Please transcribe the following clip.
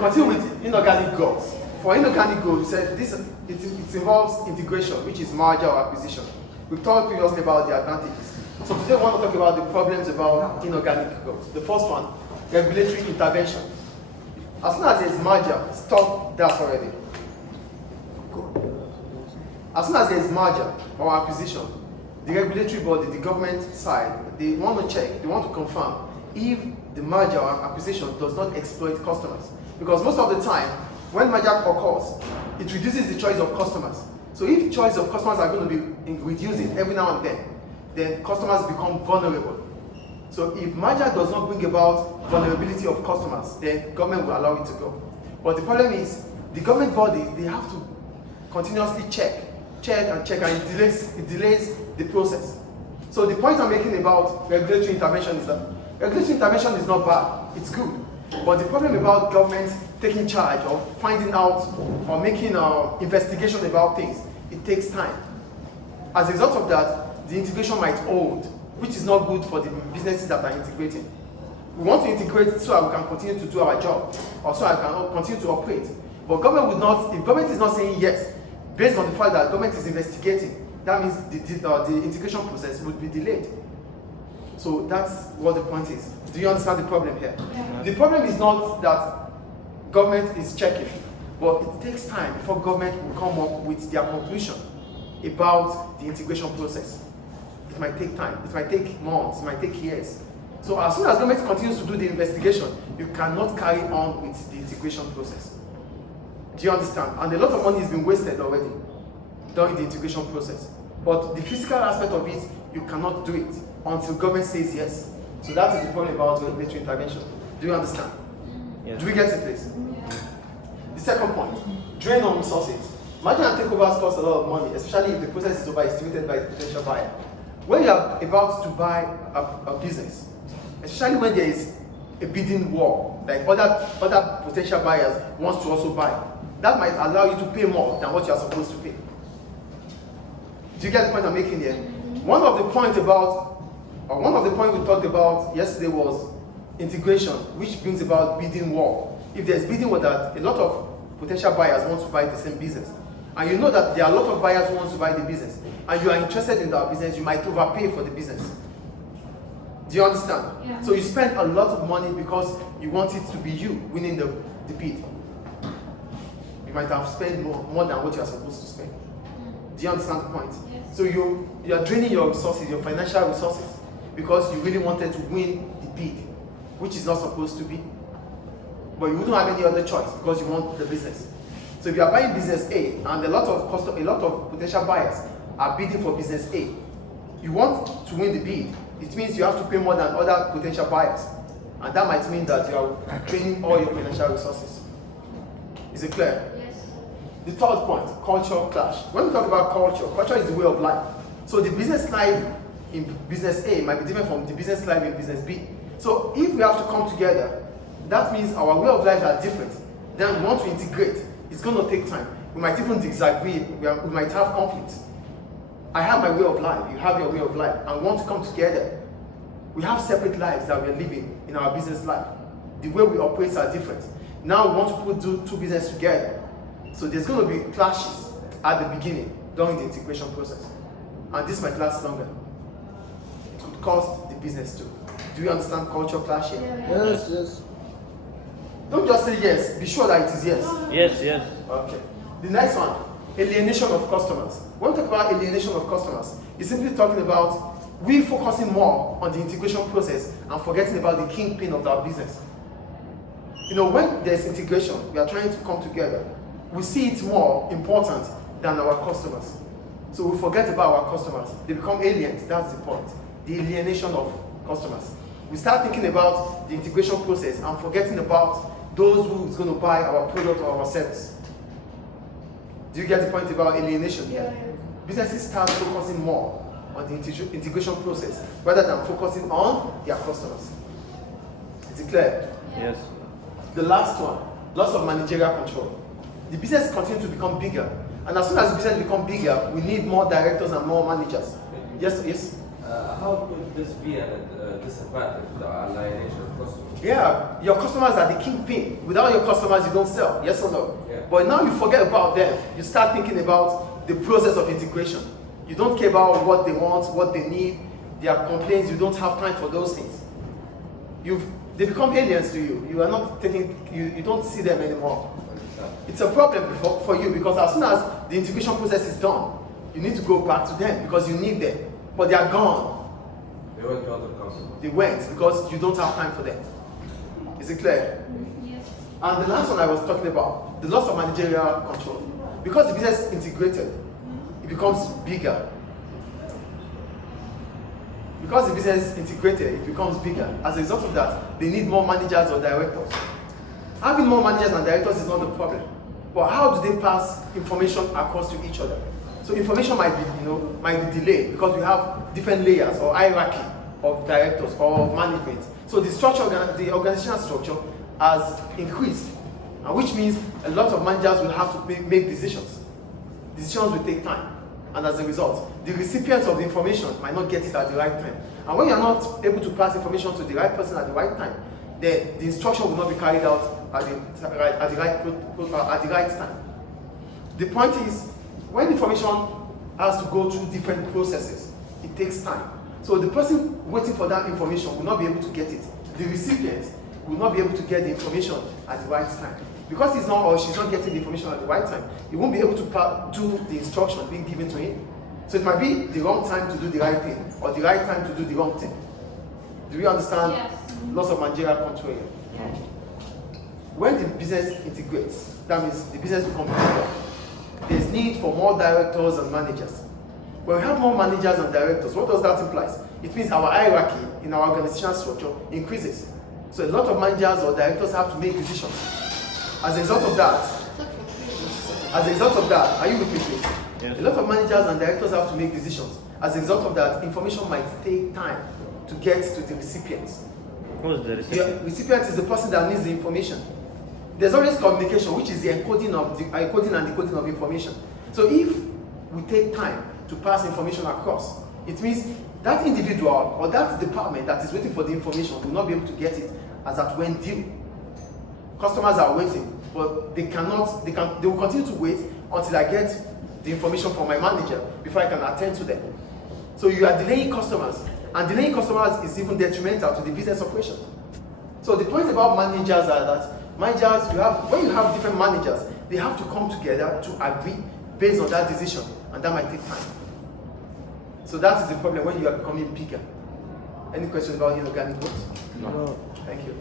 continue with inorganic goals. For inorganic goals, we said it involves integration, which is merger or acquisition. We talked previously about the advantages. So today we want to talk about the problems about inorganic growth. The first one, regulatory intervention. As soon as there's merger, stop that already. As soon as there's merger or acquisition, the regulatory body, the government side, they want to check, they want to confirm if the merger or acquisition does not exploit customers. Because most of the time, when merger occurs, it reduces the choice of customers. So if choice of customers are going to be reducing every now and then customers become vulnerable. So if merger does not bring about vulnerability of customers, then government will allow it to go. But the problem is, the government bodies, they have to continuously check, and it delays the process. So the point I'm making about regulatory intervention is that regulatory intervention is not bad, it's good. But the problem about government taking charge or finding out or making an investigation about things, it takes time. As a result of that, the integration might hold, which is not good for the businesses that are integrating. We want to integrate so that we can continue to do our job, or so I can continue to operate. But government would not, if government is not saying yes, based on the fact that government is investigating, that means the integration process would be delayed. So that's what the point is. Do you understand the problem here? Yeah. The problem is not that government is checking, but it takes time before government will come up with their conclusion about the integration process. It might take time, it might take months, it might take years. So as soon as government continues to do the investigation, you cannot carry on with the integration process. Do you understand? And a lot of money has been wasted already during the integration process. But the physical aspect of it, you cannot do it until government says yes. So that is the problem about regulatory intervention. Do you understand? Yes. Do we get it, please? Yeah. The second point, drain on resources. Merger and takeovers cost a lot of money, especially if the process is overestimated by the potential buyer. When you are about to buy a business, especially when there is a bidding war, like other potential buyers want to also buy, that might allow you to pay more than what you are supposed to pay. Do you get the point I'm making here? One of the points we talked about yesterday was integration, which brings about bidding war. If there's bidding war, that a lot of potential buyers want to buy the same business, and you know that there are a lot of buyers who want to buy the business, and you are interested in that business, you might overpay for the business. Do you understand? Yeah. So you spend a lot of money because you want it to be you winning the bid. You might have spent more than what you are supposed to spend. Do you understand the point? Yes. So you are draining your resources, your financial resources, because you really wanted to win the bid, which is not supposed to be. But you wouldn't have any other choice because you want the business. So if you are buying business A and a lot of potential buyers are bidding for business A, you want to win the bid. It means you have to pay more than other potential buyers, and that might mean that you are draining all your financial resources. Is it clear? The third point, cultural clash. When we talk about culture is the way of life. So the business life in business A might be different from the business life in business B. So if we have to come together, that means our way of life are different. Then we want to integrate. It's going to take time. We might even disagree. We might have conflict. I have my way of life. You have your way of life. And we want to come together. We have separate lives that we're living in our business life. The way we operate are different. Now we want to put two businesses together. So there's going to be clashes at the beginning during the integration process. And this might last longer. It could cost the business too. Do you understand cultural clash here? Yes. Don't just say yes. Be sure that it is yes. Yes. Okay. The next one, alienation of customers. When we talk about alienation of customers, it's simply talking about we focusing more on the integration process and forgetting about the kingpin of our business. You know, when there's integration, we are trying to come together. We see it more important than our customers. So we forget about our customers. They become aliens, that's the point. The alienation of customers. We start thinking about the integration process and forgetting about those who is going to buy our product or our service. Do you get the point about alienation here? Yeah. Businesses start focusing more on the integration process rather than focusing on their customers. Is it clear? Yes. The last one, loss of managerial control. The business continues to become bigger, and as soon as the business becomes bigger, we need more directors and more managers. Yes. How could this be a disadvantage, the alienation of customers? Yeah, your customers are the kingpin. Without your customers, you don't sell. Yes or no? Yeah. But now you forget about them. You start thinking about the process of integration. You don't care about what they want, what they need, their complaints. You don't have time for those things. They become aliens to you. You are not taking. You don't see them anymore. It's a problem for you because as soon as the integration process is done, you need to go back to them because you need them. But they are gone. They went to other customers. They went because you don't have time for them. Is it clear? Yes. And the last one I was talking about, the loss of managerial control. Because the business is integrated, it becomes bigger. Because the business is integrated, it becomes bigger. As a result of that, they need more managers or directors. Having more managers and directors is not the problem. But how do they pass information across to each other? So information might be delayed because we have different layers or hierarchy of directors or of management. So the structure, the organizational structure has increased, and which means a lot of managers will have to make decisions. Decisions will take time, and as a result, the recipients of the information might not get it at the right time. And when you are not able to pass information to the right person at the right time, then the instruction will not be carried out at the right time. The point is, when information has to go through different processes, it takes time. So the person waiting for that information will not be able to get it. The recipient will not be able to get the information at the right time. Because he's not or she's not getting the information at the right time, he won't be able to do the instruction being given to him. So it might be the wrong time to do the right thing, or the right time to do the wrong thing. Do we understand? Yes. Loss of managerial control here. Yeah. When the business integrates, that means the business becomes bigger. There's need for more directors and managers. When we have more managers and directors, what does that imply? It means our hierarchy in our organizational structure increases. So a lot of managers or directors have to make decisions. As a result of that, are you with me, please? Yes. A lot of managers and directors have to make decisions. As a result of that, information might take time to get to the recipients. Who's the recipient? The recipient is the person that needs the information. There's always communication, which is the encoding and decoding of information. So if we take time to pass information across, it means that individual or that department that is waiting for the information will not be able to get it as at when due. Customers are waiting, but they will continue to wait until I get the information from my manager before I can attend to them. So you are delaying customers, and delaying customers is even detrimental to the business operation. So the point about managers are that managers, when you have different managers, they have to come together to agree based on that decision, and that might take time. So that is the problem when you are becoming bigger. Any questions about inorganic growth? No. Thank you.